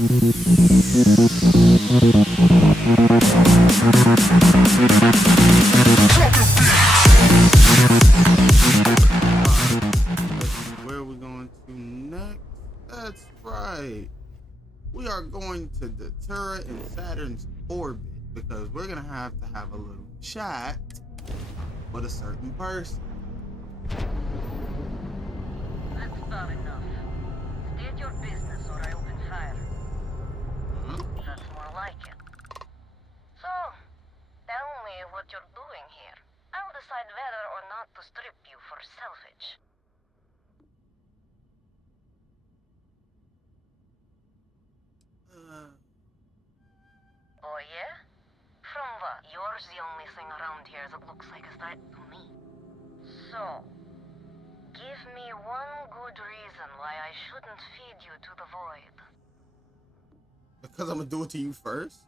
Where are we going to next? That's right. We are going to Datura in Saturn's orbit because we're gonna have a little chat with a certain person. That's far enough. State your business or I open fire. Huh? That's more like it. So, tell me what you're doing here. I'll decide whether or not to strip you for salvage. Oh yeah? From what? You're the only thing around here that looks like a threat to me. So, give me one good reason why I shouldn't feed you to the void. Because I'm gonna do it to you first.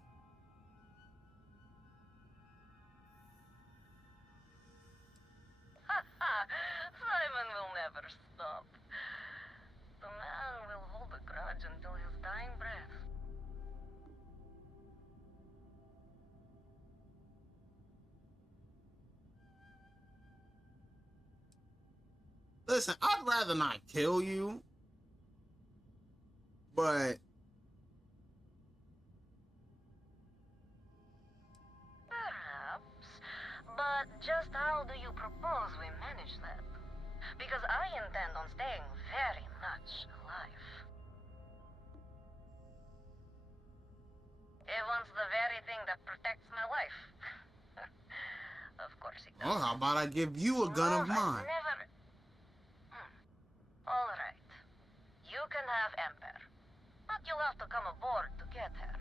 Simon will never stop. The man will hold a grudge until his dying breath. Listen, I'd rather not kill you, but Perhaps. But just how do you propose we manage that? Because I intend on staying very much alive. He wants the very thing that protects my life. Of course he does. well, how about I give you a gun of mine? Never... All right. You can have Ember. But you'll have to come aboard to get her.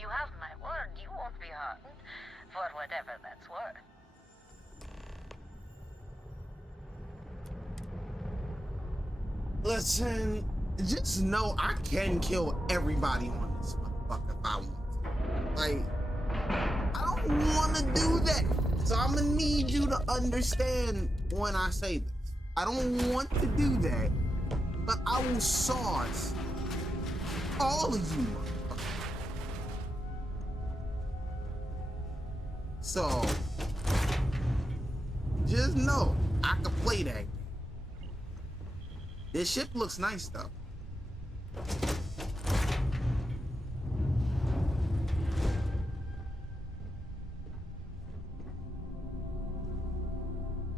You have my word you won't be harmed. For whatever that's worth. Listen, just know I can kill everybody on this motherfucker if I want to. Like, I don't want to do that. So I'm gonna need you to understand when I say this. I don't want to do that, but I will sauce all of you motherfuckers. So, just know I can play that game. This ship looks nice though.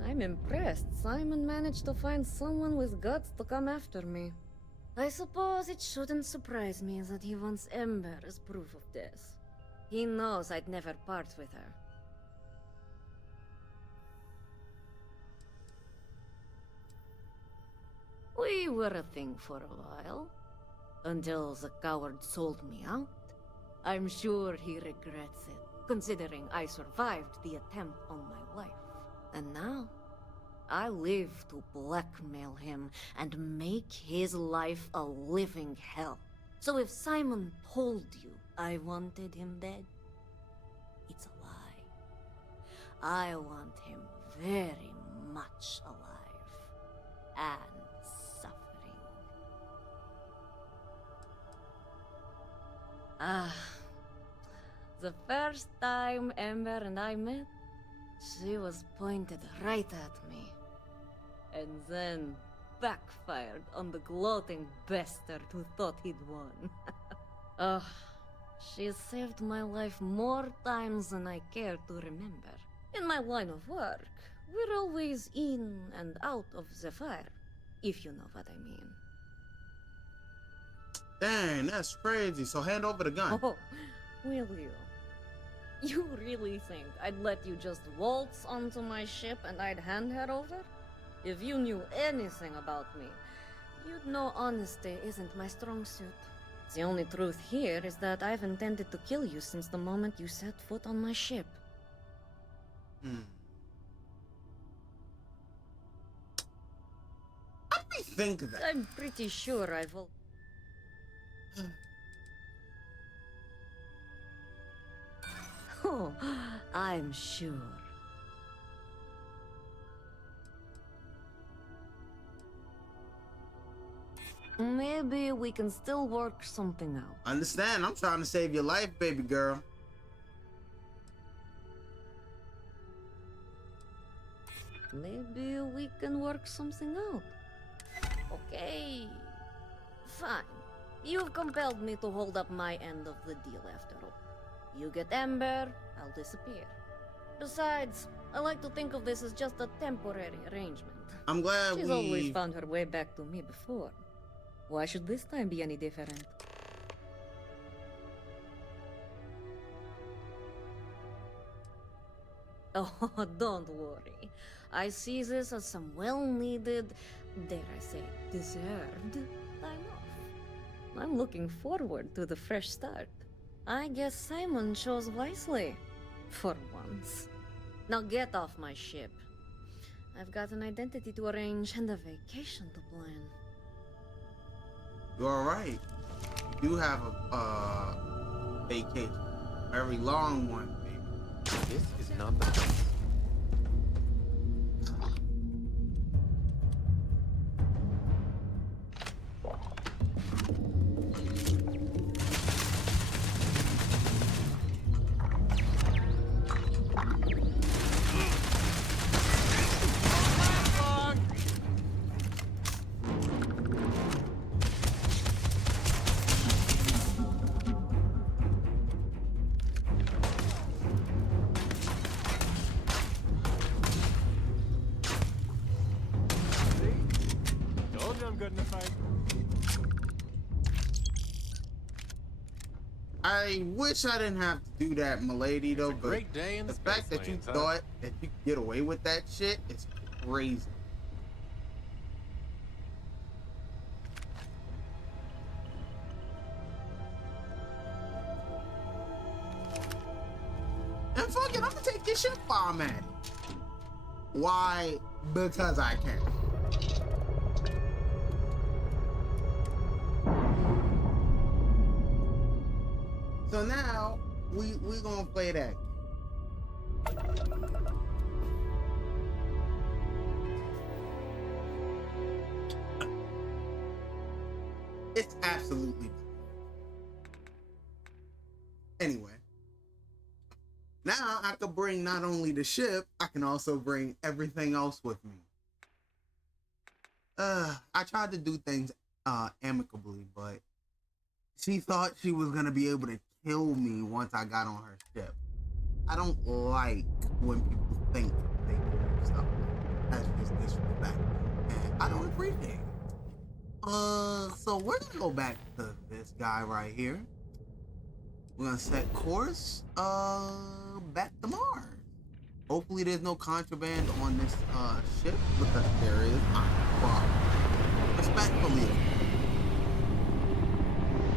I'm impressed. Simon managed to find someone with guts to come after me. I suppose it shouldn't surprise me that he wants Ember as proof of this. He knows I'd never part with her. We were a thing for a while. Until the coward sold me out. I'm sure he regrets it, considering I survived the attempt on my life. And now, I live to blackmail him and make his life a living hell. So if Simon told you I wanted him dead, it's a lie. I want him very much alive. And suffering. Ah, the first time Ember and I met, she was pointed right at me. And then backfired on the gloating bastard who thought he'd won. Ugh, she saved my life more times than I care to remember. In my line of work, we're always in and out of the fire, if you know what I mean. Dang, that's crazy. So hand over the gun. Oh, will you? You really think I'd let you just waltz onto my ship and I'd hand her over? If you knew anything about me, you'd know honesty isn't my strong suit. The only truth here is that I've intended to kill you since the moment you set foot on my ship. I think that. I'm pretty sure I've Oh, I'm sure. Maybe we can still work something out. Understand, I'm trying to save your life, baby girl. Maybe we can work something out. Okay. Fine. You've compelled me to hold up my end of the deal after all. You get Ember, I'll disappear. Besides, I like to think of this as just a temporary arrangement. I'm glad She's always found her way back to me before. Why should this time be any different? Oh, don't worry. I see this as some well-needed, dare I say, deserved time off. I'm looking forward to the fresh start. I guess Simon chose wisely. For once. Now get off my ship. I've got an identity to arrange and a vacation to plan. You're alright. You do have a vacation. A very long one, baby. This is not the place. I wish I didn't have to do that, milady, though, but Great day in the space fact that you lanes, huh? thought that you could get away with that shit is crazy. And fuck it, I'm gonna take this shit while I'm at it. Why? Because I can. So now we gonna play that. It's absolutely anyway. Now I could bring not only the ship, I can also bring everything else with me. I tried to do things amicably, but she thought she was gonna be able to kill me once I got on her ship. I don't like when people think they can do stuff like that. That's just disrespectful, and I don't appreciate it. So we're gonna go back to this guy right here. We're gonna set course, back to Mars. Hopefully there's no contraband on this, ship, because there is. Respectfully.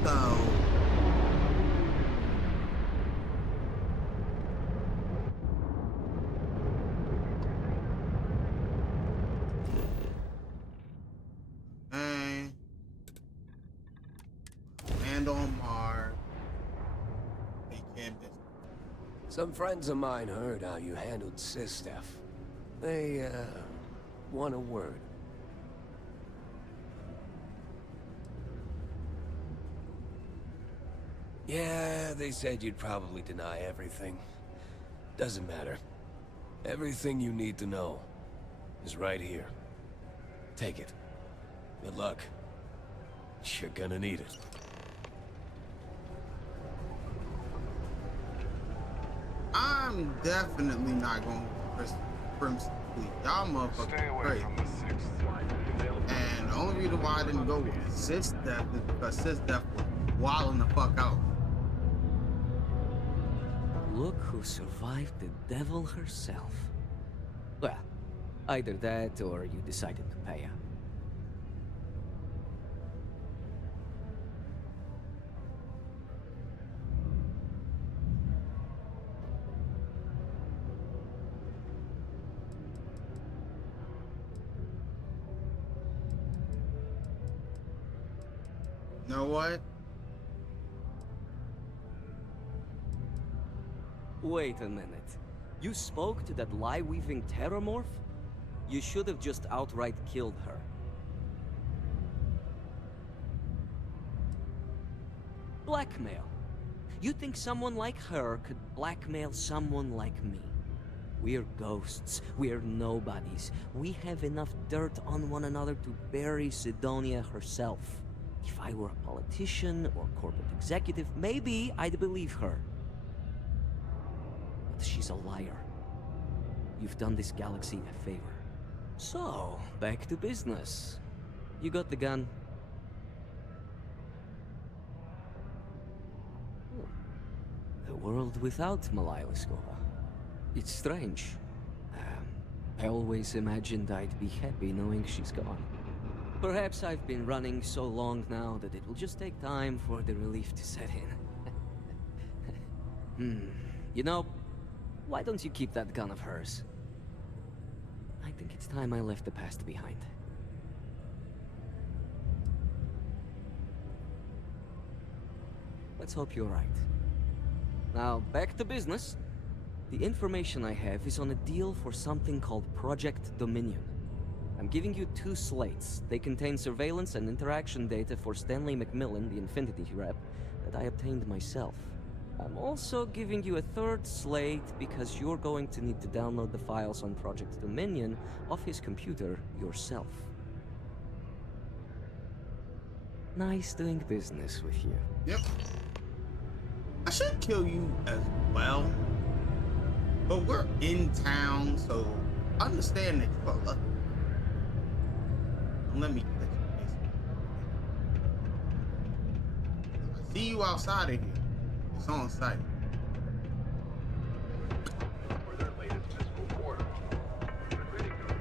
So, land on Mars. They can't miss. Some friends of mine heard how you handled Sistef. They, want a word. Yeah, they said you'd probably deny everything. Doesn't matter. Everything you need to know is right here. Take it. Good luck. You're gonna need it. I'm definitely not going to Crimson Fleet. Y'all motherfuckers crazy. And the only reason why I didn't go with SysDef is because SysDef was wilding the fuck out. Look who survived the devil herself. Well, either that or you decided to pay up. You know what? Wait a minute. You spoke to that lie-weaving terramorph? You should have just outright killed her. Blackmail. You think someone like her could blackmail someone like me? We're ghosts. We're nobodies. We have enough dirt on one another to bury Sidonia herself. If I were a politician or corporate executive, maybe I'd believe her. But she's a liar. You've done this galaxy a favor. So, back to business. You got the gun. The world without Malaya Liskova. It's strange. I always imagined I'd be happy knowing she's gone. Perhaps I've been running so long now that it will just take time for the relief to set in. You know, why don't you keep that gun of hers? I think it's time I left the past behind. Let's hope you're right. Now, back to business. The information I have is on a deal for something called Project Dominion. I'm giving you 2 slates. They contain surveillance and interaction data for Stanley McMillan, the Infinity rep, that I obtained myself. I'm also giving you a 3rd slate because you're going to need to download the files on Project Dominion off his computer yourself. Nice doing business with you. Yep. I should kill you as well. But we're in town, so understand that you are lucky. Don't let me catch you. If I see you outside of here, it's on site.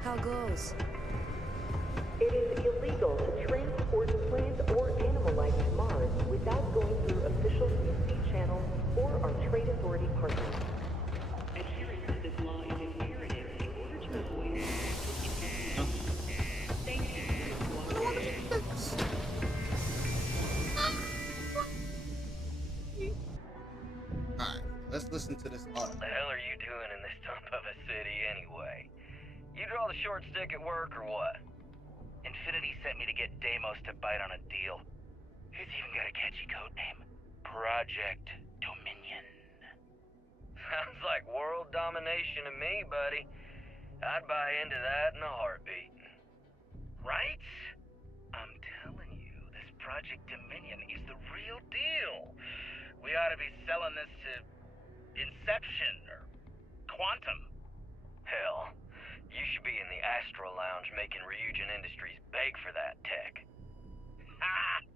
How goes? It is illegal to transport plant or animal life to Mars without going through official UC channels or our trade authority partners. Adherence to this law is imperative in order to avoid. Thank you for your cooperation. Alright, let's listen to this audio. What the hell are you doing in this dump of a city anyway? You draw the short stick at work or what? Infinity sent me to get Deimos to bite on a deal. He's even got a catchy code name. Project Dominion. Sounds like world domination to me, buddy. I'd buy into that in a heartbeat. Right? I'm telling you, this Project Dominion is the real deal. We ought to be selling this to Inception or Quantum. Hell, you should be in the Astro Lounge making Ryujin Industries beg for that tech. Ha!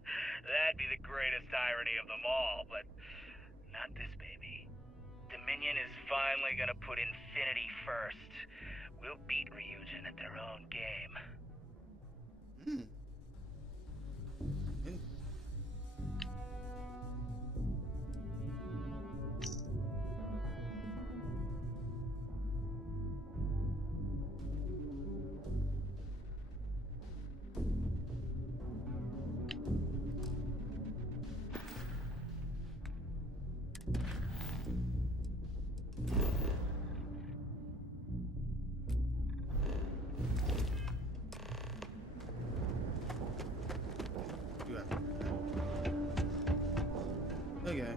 That'd be the greatest irony of them all, but not this baby. Dominion is finally gonna put Infinity first. We'll beat Ryujin at their own game. Okay.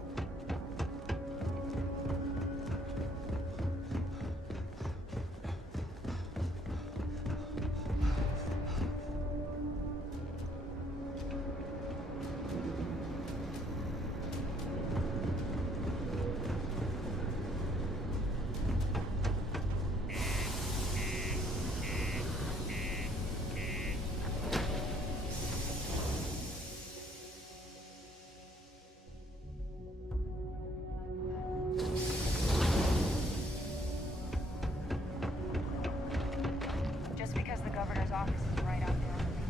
Just because the governor's office is right out there on the main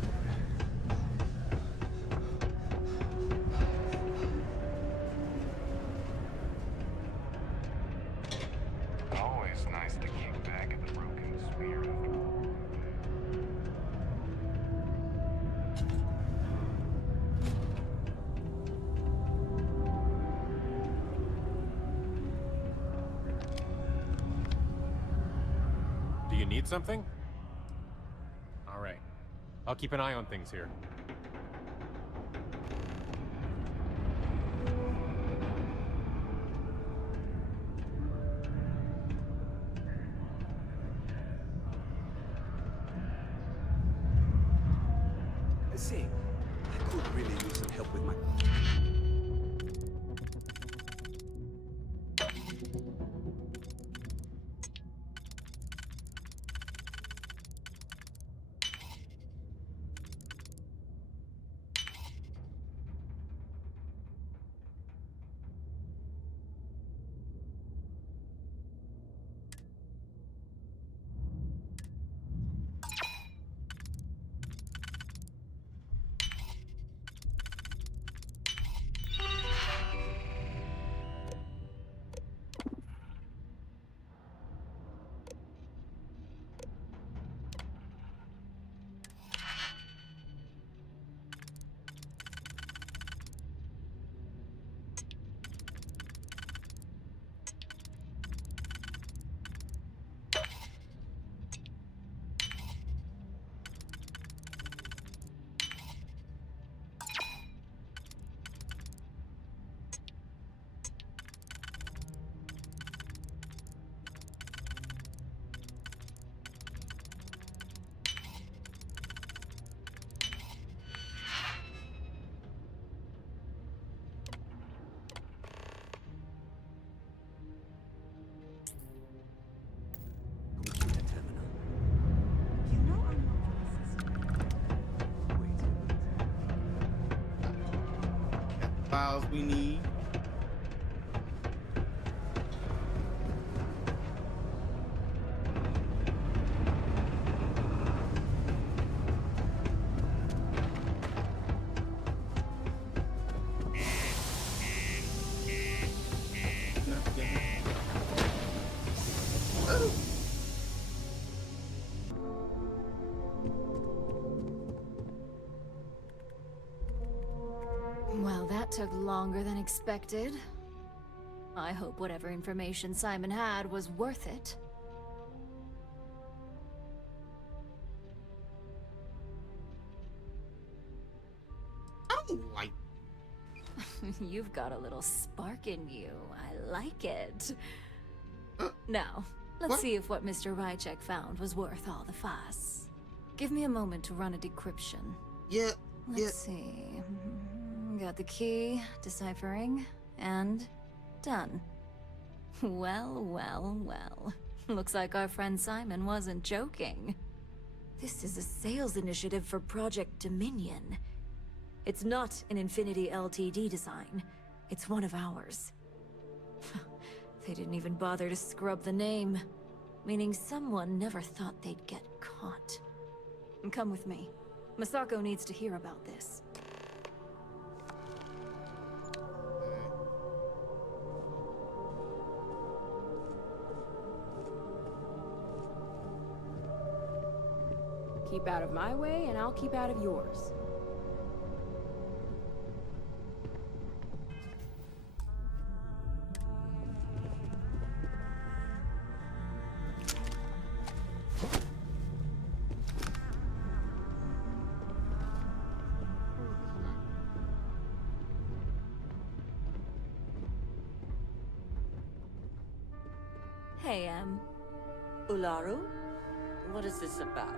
road. Always nice to kick back at the broken spear after all. Do you need something? All right. I'll keep an eye on things here. files we need. Oh. Well, that took longer than expected. I hope whatever information Simon had was worth it. I don't like. You've got a little spark in you. I like it. Now, let's what? see if what Mr. Rychek found was worth all the fuss. Give me a moment to run a decryption. Yeah. Let's see. Got the key, deciphering, and done. Well, well, well. Looks like our friend Simon wasn't joking. This is a sales initiative for Project Dominion. It's not an Infinity Ltd design. It's one of ours. They didn't even bother to scrub the name, meaning someone never thought they'd get caught. Come with me. Masako needs to hear about this. Keep out of my way, and I'll keep out of yours. Hey, Ularu? What is this about?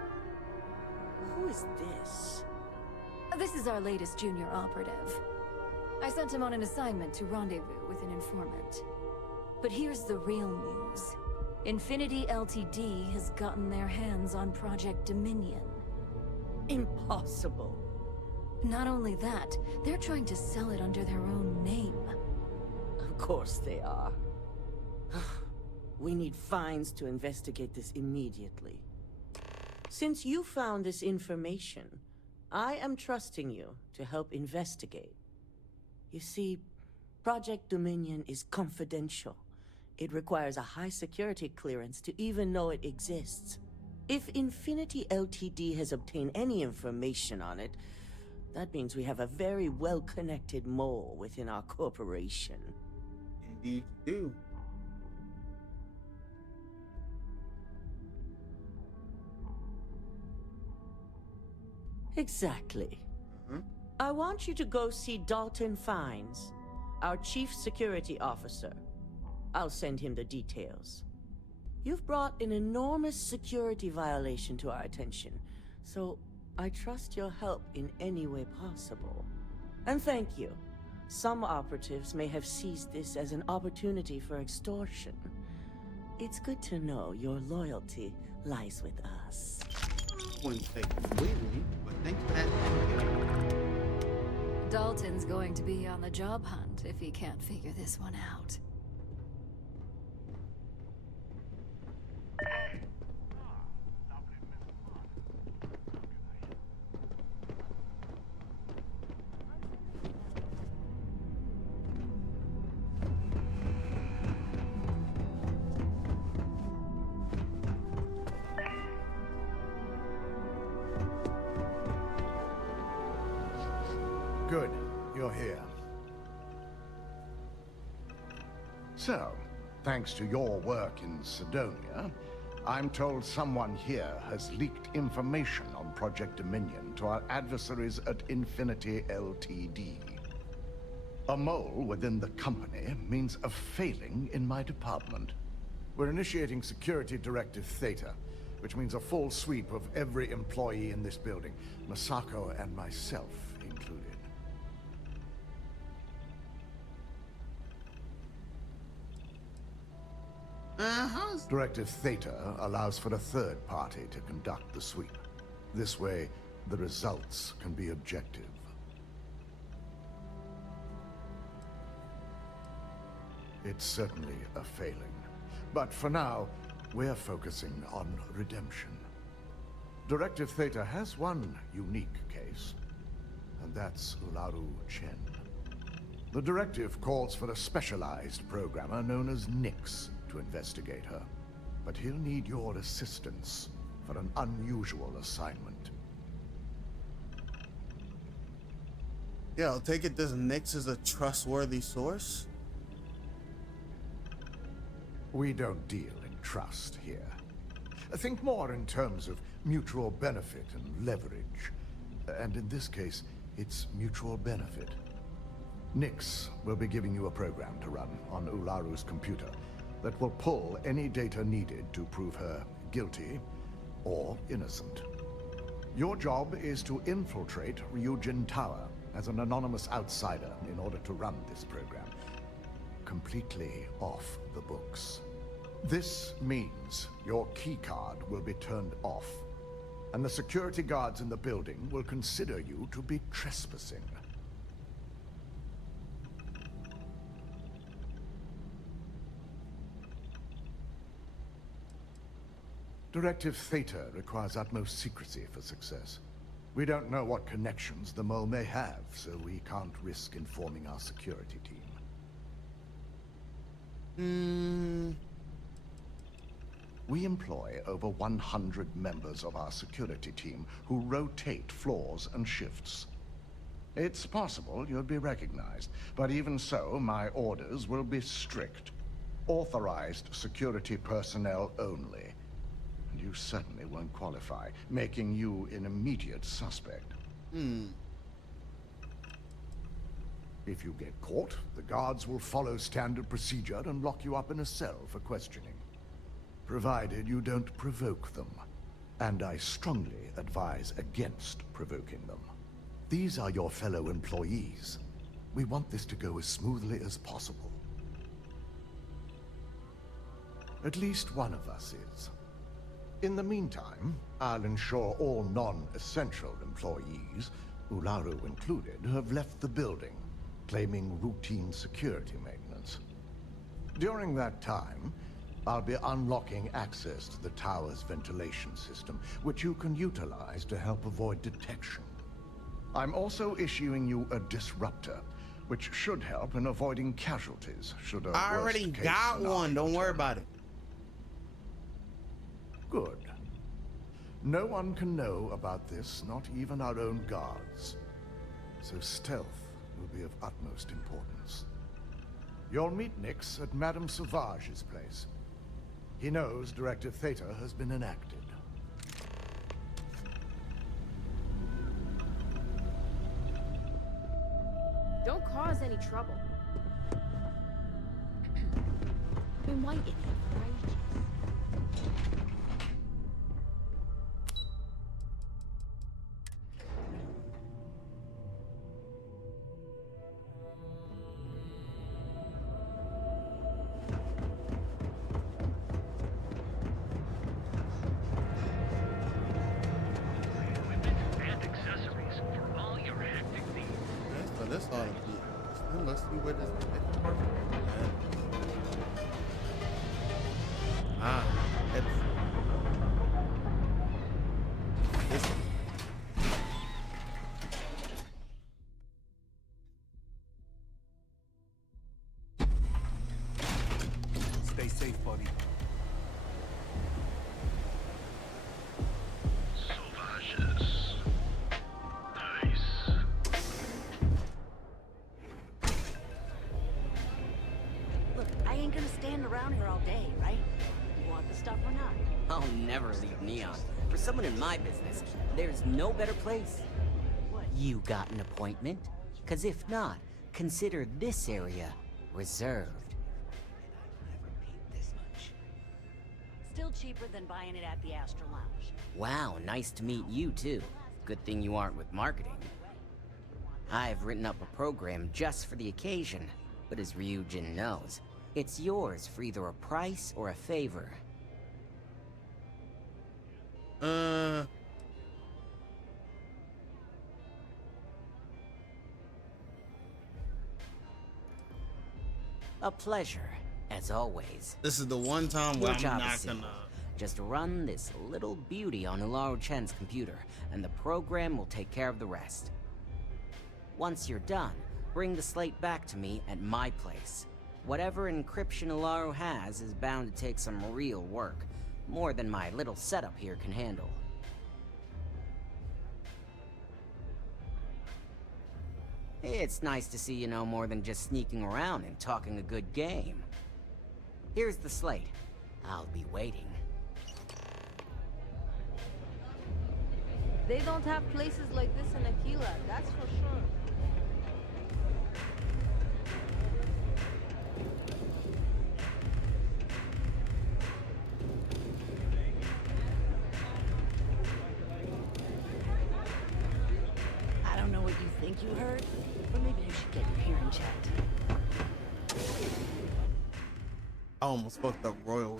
Who is this? This is our latest junior operative. I sent him on an assignment to rendezvous with an informant. But here's the real news. Infinity Ltd has gotten their hands on Project Dominion. Impossible. Not only that, they're trying to sell it under their own name. Of course they are. We need Fines to investigate this immediately. Since you found this information, I am trusting you to help investigate. You see, Project Dominion is confidential. It requires a high security clearance to even know it exists. If Infinity Ltd has obtained any information on it, that means we have a very well-connected mole within our corporation. Indeed you do. Exactly. I want you to go see Dalton Fines, our Chief Security Officer. I'll send him the details. You've brought an enormous security violation to our attention, so I trust your help in any way possible. And thank you. Some operatives may have seized this as an opportunity for extortion. It's good to know your loyalty lies with us. Wouldn't say completely, but thanks for that. Dalton's going to be on the job hunt if he can't figure this one out. Good, you're here. So, thanks to your work in Sidonia, I'm told someone here has leaked information on Project Dominion to our adversaries at Infinity Ltd. A mole within the company means a failing in my department. We're initiating Security Directive Theta, which means a full sweep of every employee in this building, Masako and myself included. Directive Theta allows for a third party to conduct the sweep. This way, the results can be objective. It's certainly a failing. But for now, we're focusing on redemption. Directive Theta has one unique case, and that's Ularu Chen. The directive calls for a specialized programmer known as Nix to investigate her. But he'll need your assistance for an unusual assignment. Yeah, I'll take it this Nix is a trustworthy source. We don't deal in trust here. Think more in terms of mutual benefit and leverage. And in this case, it's mutual benefit. Nix will be giving you a program to run on Ularu's computer that will pull any data needed to prove her guilty or innocent. Your job is to infiltrate Ryujin Tower as an anonymous outsider in order to run this program completely off the books. This means your keycard will be turned off, and the security guards in the building will consider you to be trespassing. Directive Theta requires utmost secrecy for success. We don't know what connections the mole may have, so we can't risk informing our security team. We employ over 100 members of our security team who rotate floors and shifts. It's possible you'll be recognized, but even so, my orders will be strict. Authorized security personnel only. And you certainly won't qualify, making you an immediate suspect. If you get caught, the guards will follow standard procedure and lock you up in a cell for questioning. Provided you don't provoke them. And I strongly advise against provoking them. These are your fellow employees. We want this to go as smoothly as possible. At least one of us is. In the meantime, I'll ensure all non-essential employees, Ularu included, have left the building, claiming routine security maintenance. During that time, I'll be unlocking access to the tower's ventilation system, which you can utilize to help avoid detection. I'm also issuing you a disruptor, which should help in avoiding casualties should a I already worst-case got scenario one. Don't worry turn about it. Good. No one can know about this, not even our own guards. So stealth will be of utmost importance. You'll meet Nix at Madame Sauvage's place. He knows Directive Theta has been enacted. Don't cause any trouble. Been waiting for ages. This ought to be. Let's see where this is. It's this. Stay safe, buddy. Sauvages. Nice. Look, I ain't gonna stand around here all day, right? You want the stuff or not? I'll never leave Neon. For someone in my business, there's no better place. What? You got an appointment? 'Cause if not, consider this area reserved. Still cheaper than buying it at the Astra Lounge. Wow, nice to meet you too. Good thing you aren't with marketing. I've written up a program just for the occasion, but as Ryujin knows, it's yours for either a price or a favor. A pleasure, as always. This is the one time Your where I'm job not is simple. gonna. Just run this little beauty on Ularu Chen's computer, and the program will take care of the rest. Once you're done, bring the slate back to me at my place. Whatever encryption Ularu has is bound to take some real work, more than my little setup here can handle. It's nice to see you know more than just sneaking around and talking a good game. Here's the slate. I'll be waiting. They don't have places like this in Aquila, that's for sure. I don't know what you think you heard, but maybe you should get your hearing checked. I almost fucked up royal.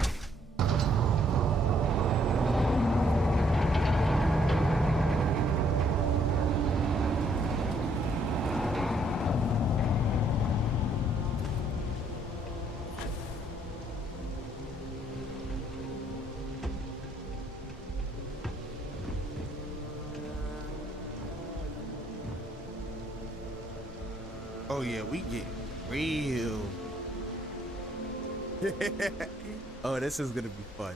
Oh yeah, we get real. Oh, this is gonna be fun.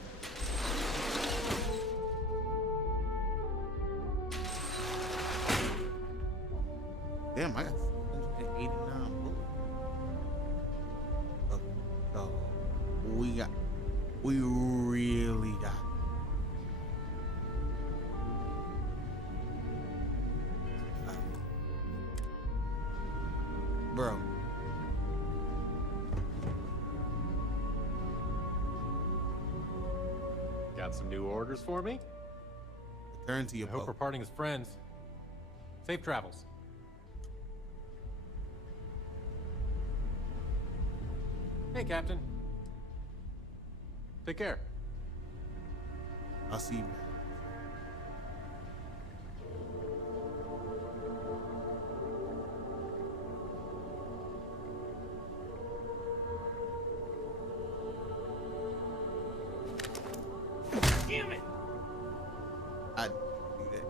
Damn, I got 189 bullets. Okay, so we really got. Bro. Got some new orders for me? Return to your I hope boat. we're parting as friends. Safe travels. Hey, Captain. Take care. I'll see you, man. Damn it! I didn't do that.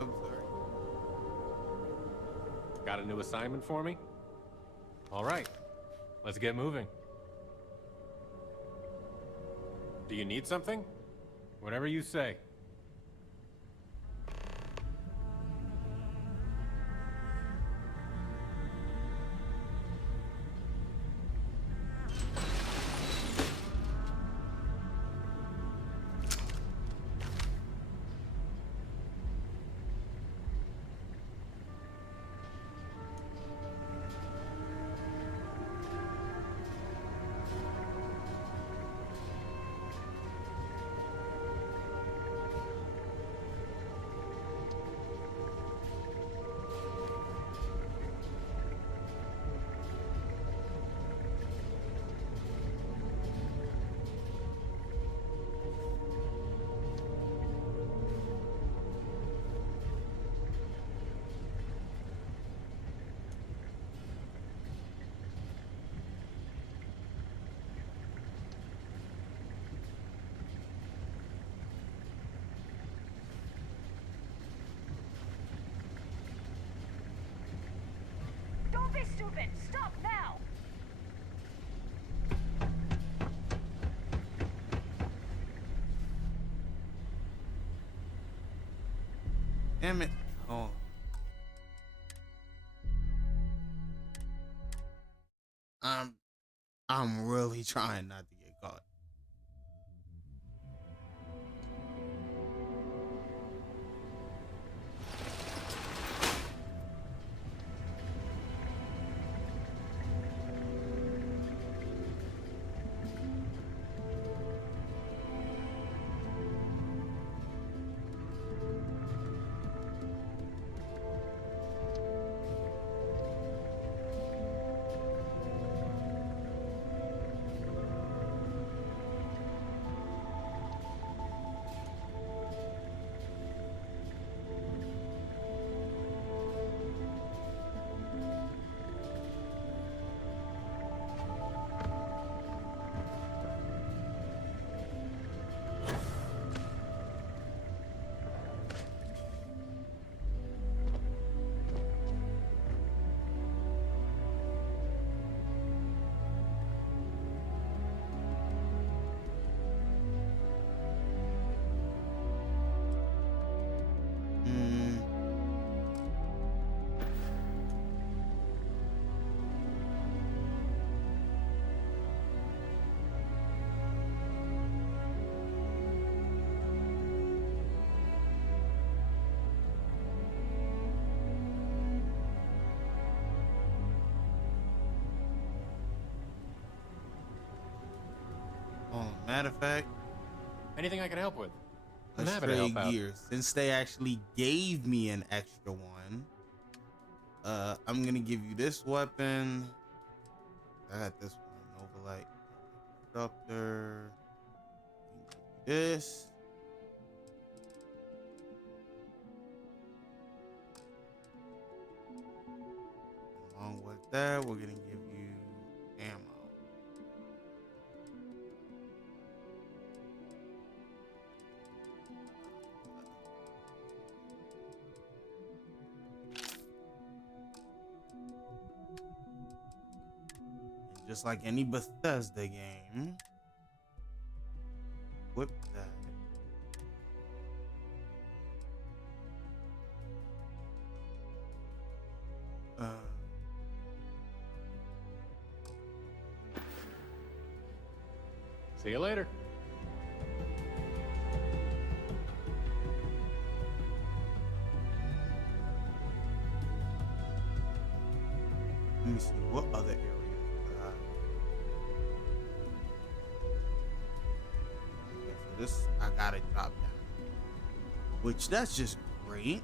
I'm sorry. Got a new assignment for me? All right, let's get moving. Do you need something? Whatever you say. Don't be stupid! Stop now! Damn it. Oh. I'm really trying not to get caught. Matter of fact, Anything I can help with? I'm let's happy to trade help out. gears. Since they actually gave me an extra one, I'm gonna give you this weapon. I got this one, Overlight Disruptor. This. Along with that, we're gonna give you ammo. And just like any Bethesda game, whip that. See you later. Let me see what other areas could I. Okay, so this I gotta drop down, which that's just great.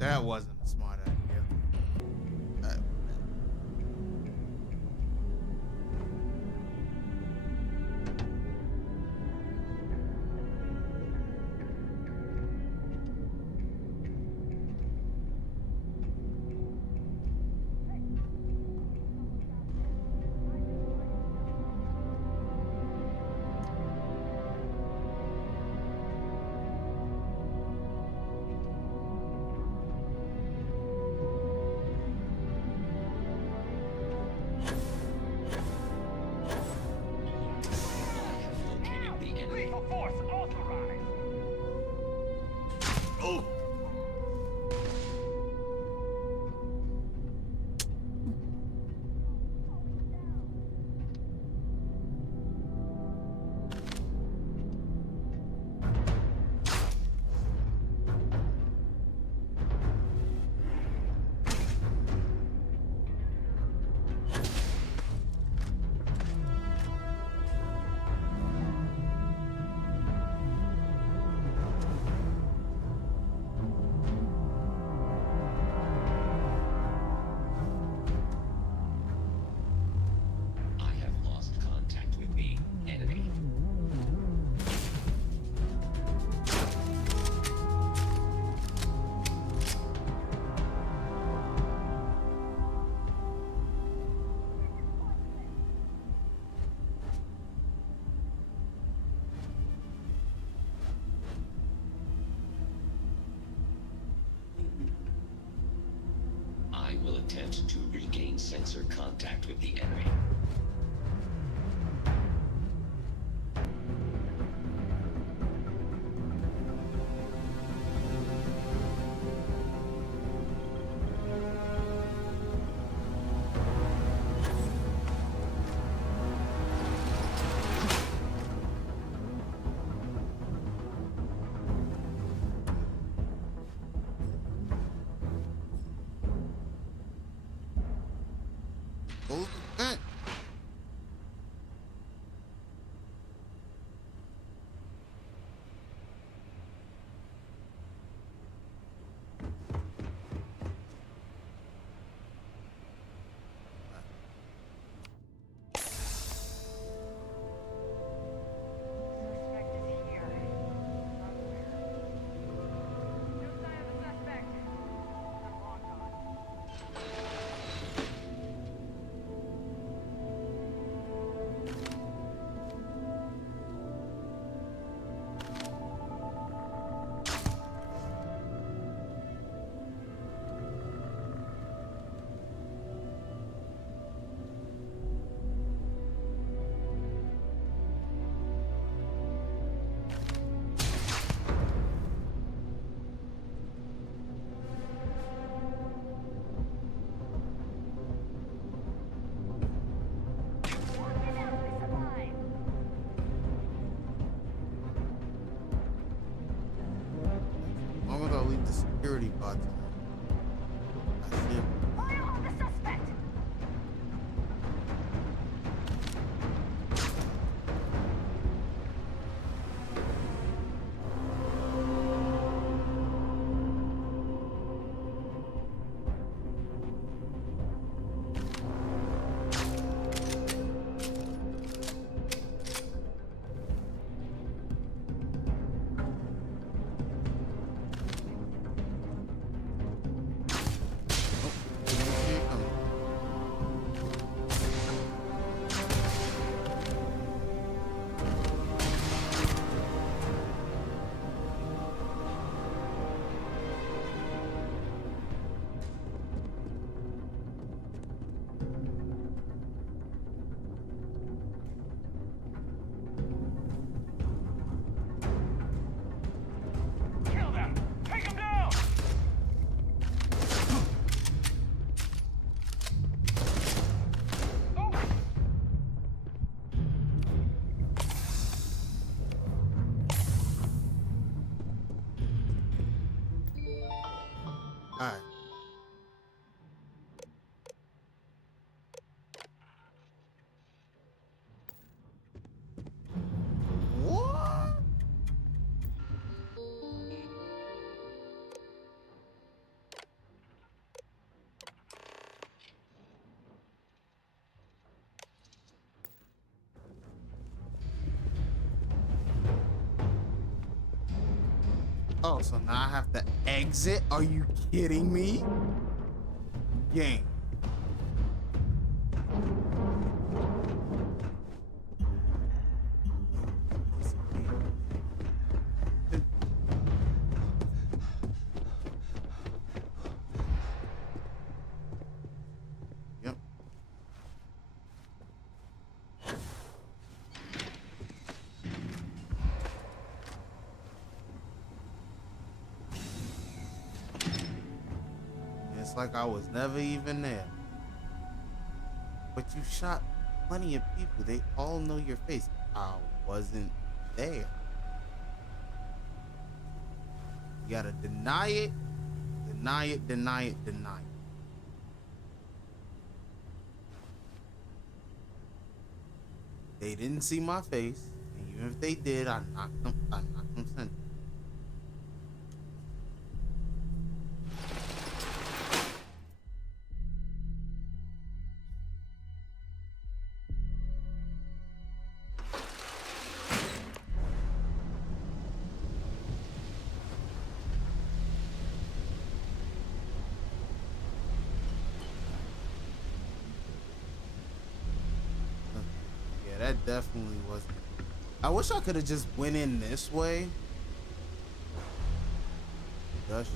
That wasn't a smart idea. Lethal force authorized. Oh. I will attempt to regain sensor contact with the enemy. Close the vent. Why would I leave the security bots on? I see him. Fire on the suspect! Kill them! Take them down! Alright. What? Oh, so now I have to exit? Are you kidding me? Game. Yep. It's like I was never even there. But you shot plenty of people. They all know your face. I wasn't there. You gotta deny it, deny it, deny it, deny it. They didn't see my face, and even if they did, I knocked them sentence. That definitely wasn't. I wish I could have just went in this way. Gosh.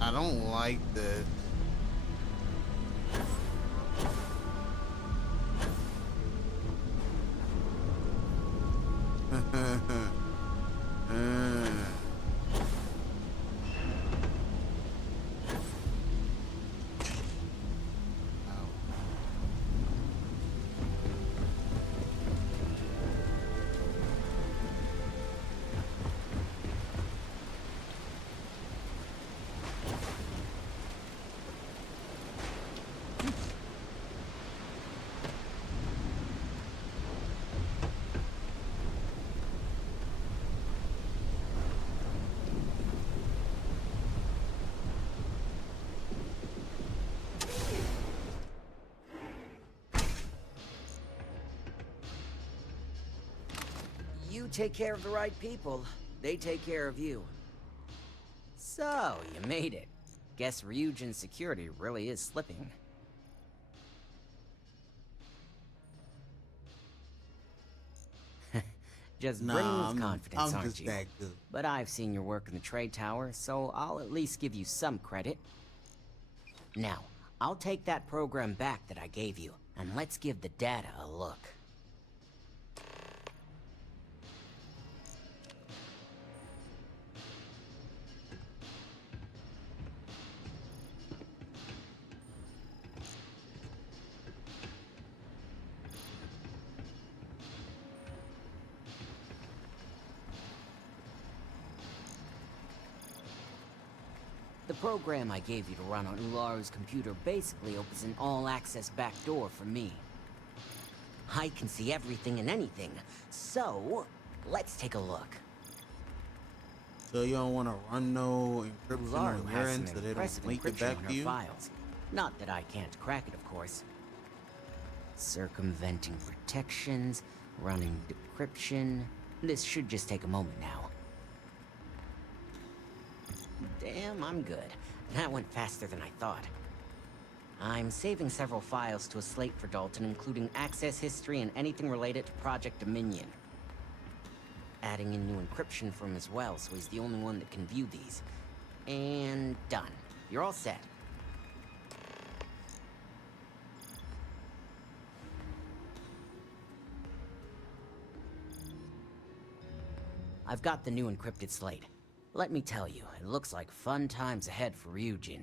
I don't like this. You take care of the right people, they take care of you. So, you made it. Guess Ryujin's security really is slipping. Just bringing with confidence, I'm aren't just you? that good. But I've seen your work in the trade tower, so I'll at least give you some credit. Now, I'll take that program back that I gave you, and let's give the data a look. The program I gave you to run on Ularu's computer basically opens an all-access backdoor for me. I can see everything and anything, so let's take a look. So you don't want to run no encryption Ularu on your has end some so they impressive don't link it encryption back on to her you? files. Not that I can't crack it, of course. Circumventing protections, running decryption. This should just take a moment now. Damn, I'm good. That went faster than I thought. I'm saving several files to a slate for Dalton, including access history and anything related to Project Dominion. Adding in new encryption for him as well, so he's the only one that can view these. And done. You're all set. I've got the new encrypted slate. Let me tell you, it looks like fun times ahead for Ryujin.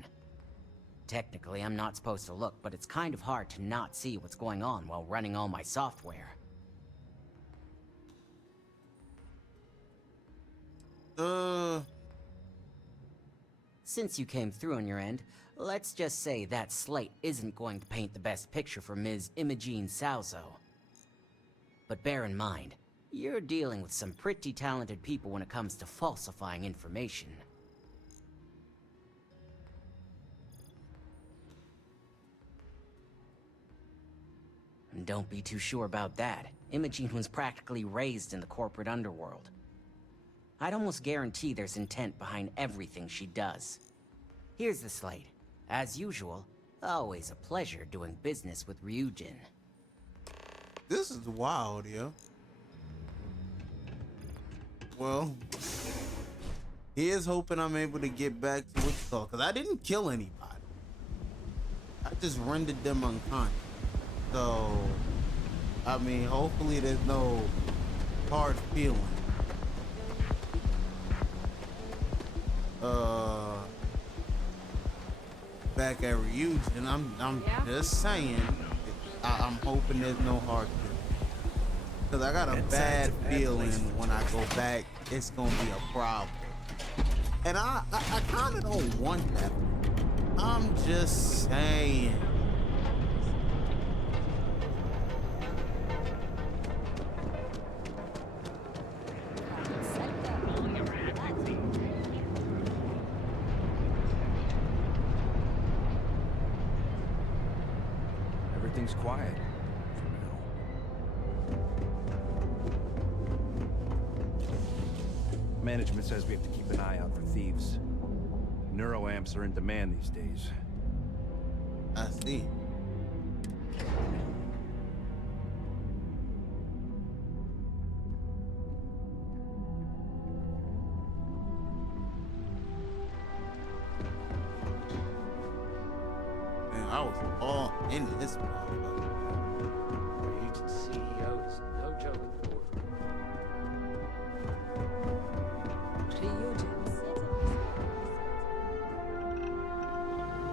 Technically, I'm not supposed to look, but it's kind of hard to not see what's going on while running all my software. Since you came through on your end, Let's just say that slate isn't going to paint the best picture for Ms. Imogene Salzo. But bear in mind, you're dealing with some pretty talented people when it comes to falsifying information. And don't be too sure about that. Imogene was practically raised in the corporate underworld. I'd almost guarantee there's intent behind everything she does. Here's the slate. As usual, always a pleasure doing business with Ryujin. This is wild, yo. Well, here's hoping I'm able to get back to Wichita, because I didn't kill anybody. I just rendered them unconscious. So, I mean, hopefully there's no hard feeling. Back at Ryujin, I'm just saying, I'm hoping there's no hard feeling. Because I got a bad feeling when I go back, it's gonna be a problem. And I kind of don't want that. I'm just saying. Everything's quiet. Management says we have to keep an eye out for thieves. Neuroamps are in demand these days. I see. Man, I was all in this motherfucker. Ryujin CEO is no joke in the boardroom.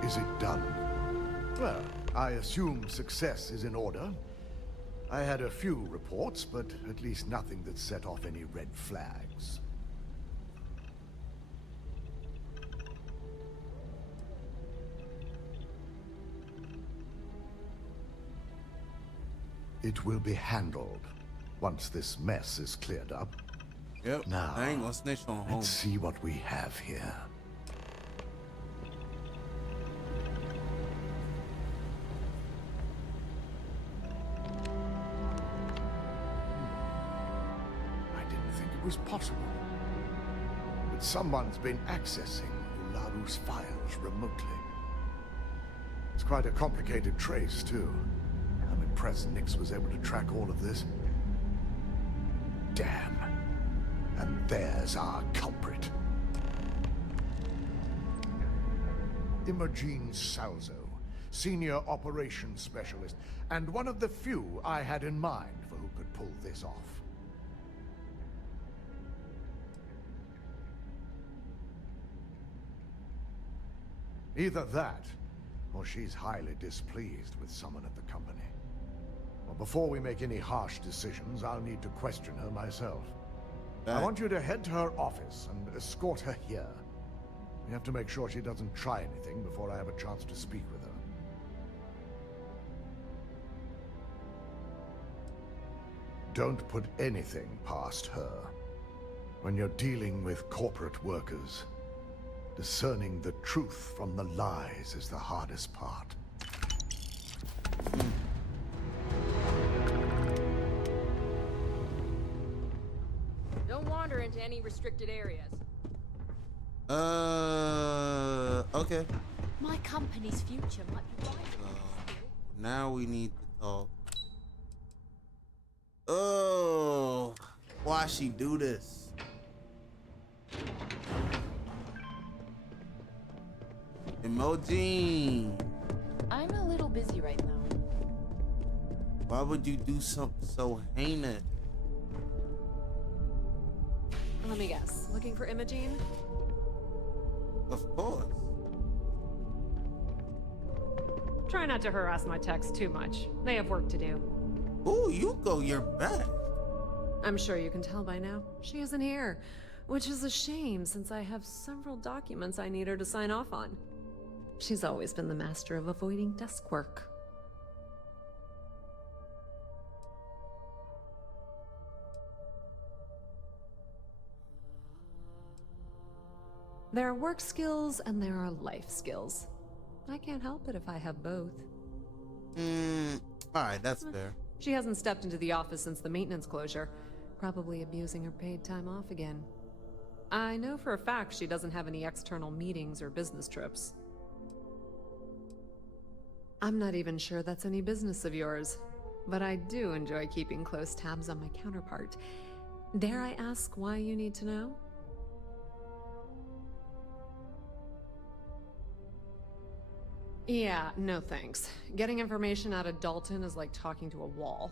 Is it done? Well, I assume success is in order. I had a few reports, but at least nothing that set off any red flags. It will be handled once this mess is cleared up. Yep. Now, I ain't gonna snitch on home. let's see what we have here. I didn't think it was possible. But someone's been accessing Ularu's files remotely. It's quite a complicated trace, too. I'm impressed Nix was able to track all of this. Damn. And there's our culprit. Imogene Salzo, Senior Operations Specialist, and one of the few I had in mind for who could pull this off. Either that, or she's highly displeased with someone at the company. Well, before we make any harsh decisions, I'll need to question her myself. I want you to head to her office and escort her here. We have to make sure she doesn't try anything before I have a chance to speak with her. Don't put anything past her. When you're dealing with corporate workers, discerning the truth from the lies is the hardest part. Don't wander into any restricted areas. Okay. My company's future might be right. Now we need to talk. Oh, why she do this? Imogene. I'm a little busy right now. Why would you do something so heinous? Let me guess. Looking for Imogene? Of course. Try not to harass my techs too much. They have work to do. Ooh, you go your best. I'm sure you can tell by now. She isn't here, which is a shame since I have several documents I need her to sign off on. She's always been the master of avoiding desk work. There are work skills and there are life skills. I can't help it if I have both. Alright, that's fair. She hasn't stepped into the office since the maintenance closure, probably abusing her paid time off again. I know for a fact she doesn't have any external meetings or business trips. I'm not even sure that's any business of yours, but I do enjoy keeping close tabs on my counterpart. Dare I ask why you need to know? Yeah, no thanks. Getting information out of Dalton is like talking to a wall.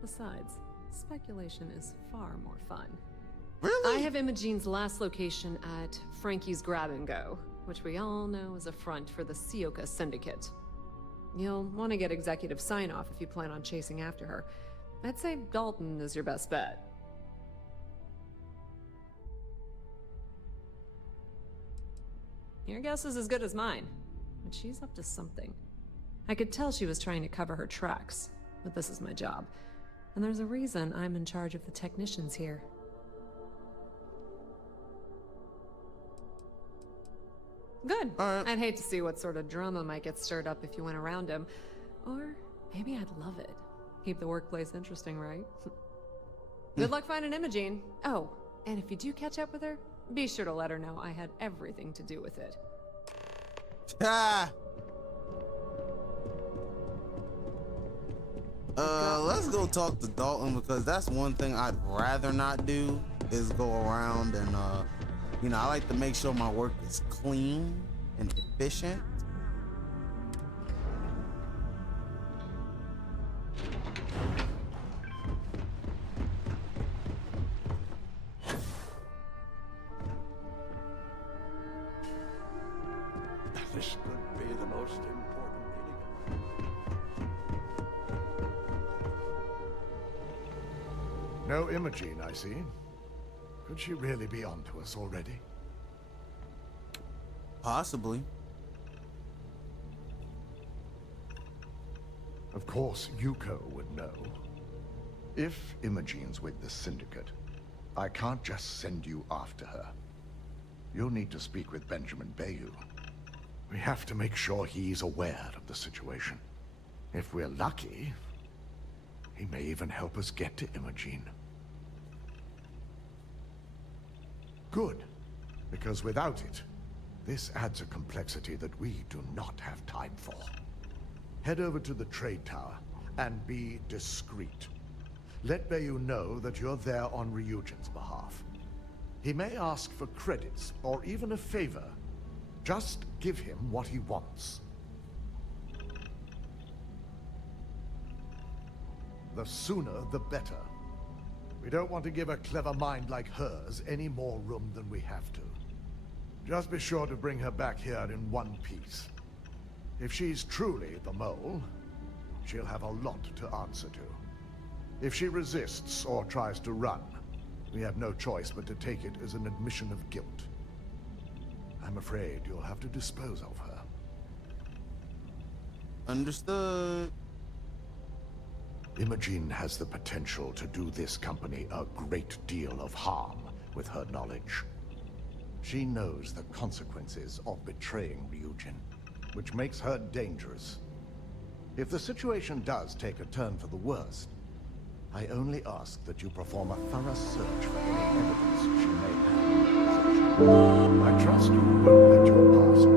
Besides, speculation is far more fun. Really? I have Imogene's last location at Frankie's Grab and Go, which we all know is a front for the Sioka Syndicate. You'll want to get executive sign-off if you plan on chasing after her. I'd say Dalton is your best bet. Your guess is as good as mine, but she's up to something. I could tell she was trying to cover her tracks, but this is my job. And there's a reason I'm in charge of the technicians here. Good. I'd hate to see what sort of drama might get stirred up if you went around him. Or maybe I'd love it. Keep the workplace interesting, right? Good luck finding Imogene. Oh, and if you do catch up with her, be sure to let her know I had everything to do with it. Let's go talk to Dalton, because that's one thing I'd rather not do, is go around and you know, I like to make sure my work is clean and efficient. This could be the most important meeting. No Imogene, I see. Could she really be onto us already? Possibly. Of course, Yuko would know. If Imogene's with the Syndicate, I can't just send you after her. You'll need to speak with Benjamin Bayou. We have to make sure he's aware of the situation. If we're lucky, he may even help us get to Imogene. Good, because without it, this adds a complexity that we do not have time for. Head over to the trade tower and be discreet. Let Bayou know that you're there on Ryujin's behalf. He may ask for credits or even a favor. Just give him what he wants. The sooner, the better. We don't want to give a clever mind like hers any more room than we have to. Just be sure to bring her back here in one piece. If she's truly the mole, she'll have a lot to answer to. If she resists or tries to run, we have no choice but to take it as an admission of guilt. I'm afraid you'll have to dispose of her. Understood. Imogene has the potential to do this company a great deal of harm with her knowledge. She knows the consequences of betraying Ryujin, which makes her dangerous. If the situation does take a turn for the worst, I only ask that you perform a thorough search for any evidence she may have in her possession. I trust you won't let your past be